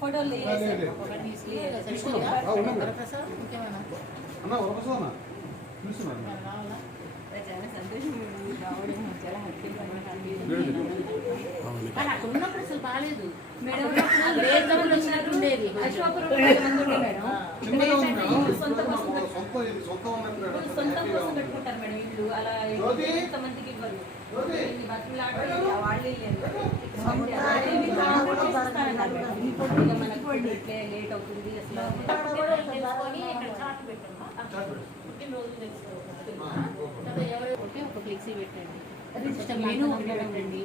Photo చాలా సంతోషంగా రావడం చాలా హ్యాపీగా ఉన్నప్పుడు అసలు బాగాలేదు మేడం. అశోకపురం సొంత కోసం కట్టుకుంటారు మేడం ఇల్లు. అలా ఎంతమందికి ఇవ్వరు. వాళ్ళే మనకు లేట్ అవుతుంది అసలు. ఒక ఫ్లెక్సీ పెట్టండి, మెనూ ఒకటి పెట్టండి,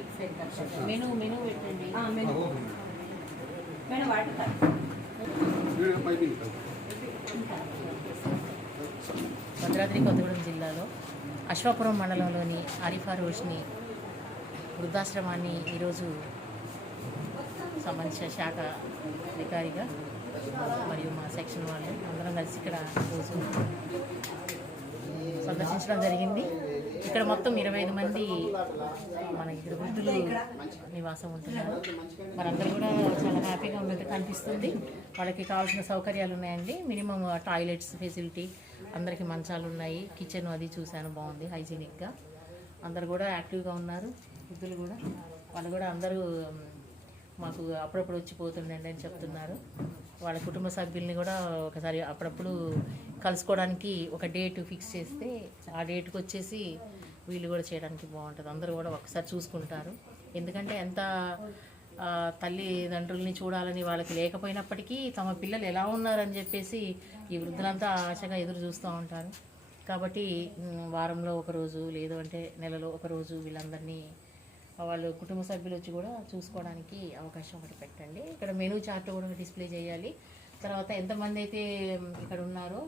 మెనూ పెట్టండి మేడం. వాటర్ భద్రాద్రి కొత్తగూడెం జిల్లాలో అశ్వాపురం మండలంలోని ఆరిఫా రోష్ని వృద్ధాశ్రమాన్ని ఈరోజు సంబంధించిన శాఖ అధికారిగా మరియు మా సెక్షన్ వాళ్ళు అందరం కలిసి ఇక్కడ రోజు సందర్శించడం జరిగింది. ఇక్కడ మొత్తం 25 మంది మన ఇక్కడ వృద్ధులు నివాసం ఉంటున్నారు. మనందరూ కూడా చాలా హ్యాపీగా ఉన్నట్టు కనిపిస్తుంది. వాళ్ళకి కావాల్సిన సౌకర్యాలు ఉన్నాయండి. మినిమం టాయిలెట్స్ ఫెసిలిటీ, అందరికీ మంచాలు ఉన్నాయి, కిచెన్ అది చూశాను, బాగుంది, హైజీనిక్గా. అందరు కూడా యాక్టివ్గా ఉన్నారు. వృద్ధులు కూడా వాళ్ళు కూడా అందరూ మాకు అప్పుడప్పుడు వచ్చిపోతుండండి అని చెప్తున్నారు. వాళ్ళ కుటుంబ సభ్యుల్ని కూడా ఒకసారి అప్పుడప్పుడు కలుసుకోవడానికి ఒక డేట్ ఫిక్స్ చేస్తే ఆ డేట్కి వచ్చేసి వీళ్ళు కూడా చేయడానికి బాగుంటుంది. అందరూ కూడా ఒకసారి చూసుకుంటారు. ఎందుకంటే ఎంత తల్లిదండ్రుల్ని చూడాలని వాళ్ళకి లేకపోయినప్పటికీ తమ పిల్లలు ఎలా ఉన్నారని చెప్పేసి ఈ వృద్ధులంతా ఆశగా ఎదురు చూస్తూ ఉంటారు. కాబట్టి వారంలో ఒకరోజు లేదు అంటే నెలలో ఒకరోజు వీళ్ళందరినీ వాళ్ళు కుటుంబ సభ్యులు వచ్చి కూడా చూసుకోవడానికి అవకాశం ఒకటి పెట్టండి. ఇక్కడ మెనూ చార్ట్ కూడా డిస్ప్లే చేయాలి. తర్వాత ఎంతమంది అయితే ఇక్కడ ఉన్నారో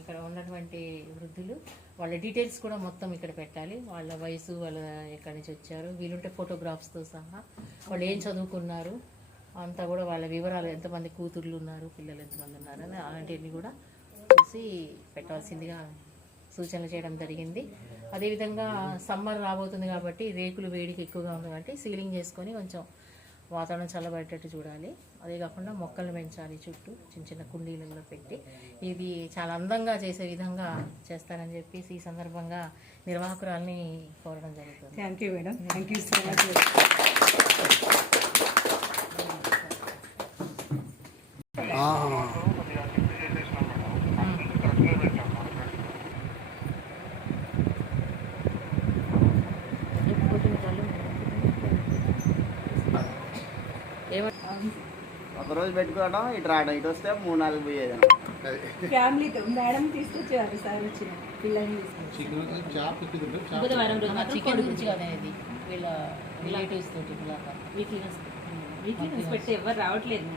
ఇక్కడ ఉన్నటువంటి వృద్ధులు వాళ్ళ డీటెయిల్స్ కూడా మొత్తం ఇక్కడ పెట్టాలి. వాళ్ళ వయసు, వాళ్ళ ఎక్కడి నుంచి వచ్చారు, వీలుంటే ఫోటోగ్రాఫ్స్తో సహా వాళ్ళు ఏం చదువుకున్నారు అంతా కూడా, వాళ్ళ వివరాలు, ఎంతమంది కూతుర్లు ఉన్నారు, పిల్లలు ఎంతమంది ఉన్నారు అని అలాంటివన్నీ కూడా చూసి పెట్టవలసిందిగా సూచనలు చేయడం జరిగింది. అదేవిధంగా సమ్మర్ రాబోతుంది కాబట్టి రేకులు వేడికి ఎక్కువగా ఉంది కాబట్టి సీలింగ్ చేసుకొని కొంచెం వాతావరణం చల్లబడేటట్టు చూడాలి. అదే కాకుండా మొక్కలు పెంచాలి, చుట్టూ చిన్న చిన్న కుండీలలో పెట్టి. ఇది చాలా అందంగా చేసే విధంగా చేస్తారని చెప్పేసి ఈ సందర్భంగా నిర్వాహకురాల్ని కోరడం జరుగుతుంది. Thank you madam. Thank you so much. ఒకరోజు పెట్టుకోవడం, ఇటు రావడం, ఇటు వస్తే 3-4 పోయేది. ఫ్యామిలీతో మేడం తీసుకొచ్చేవారు సార్ వచ్చి పిల్లల్ని బుధవారం రోజు చికెన్ గురించి కదా ఇది వీళ్ళ రిలేటివ్స్ తోటి వీక్లీనెస్ పెట్టి ఎవరు రావట్లేదు.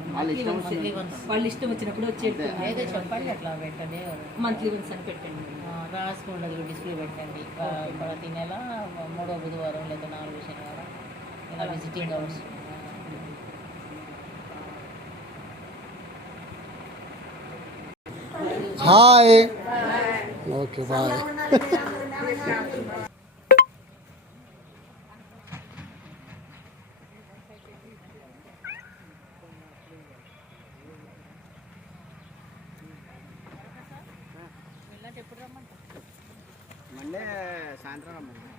వాళ్ళు ఇష్టం వచ్చినప్పుడు వచ్చేది ఏదో చెప్పండి, అట్లా పెట్టండి. మంత్లీ వన్స్ అని పెట్టండి, రాసుకోండి, అది డిస్ప్లే పెట్టండి. ప్రతి నెల 3వ బుధవారం లేదా 4వ శనివారం ఇలా visiting hours. Hi. Okay bye. Monday సాయంత్రం రమ్మండి.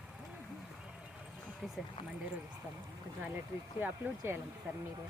ఓకే సార్, మండే రోజు ఇస్తాము. కొంచెం అలర్ట్ ఇచ్చి అప్లోడ్ చేయాలంటే సార్ మీరు